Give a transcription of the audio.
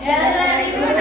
Yeah,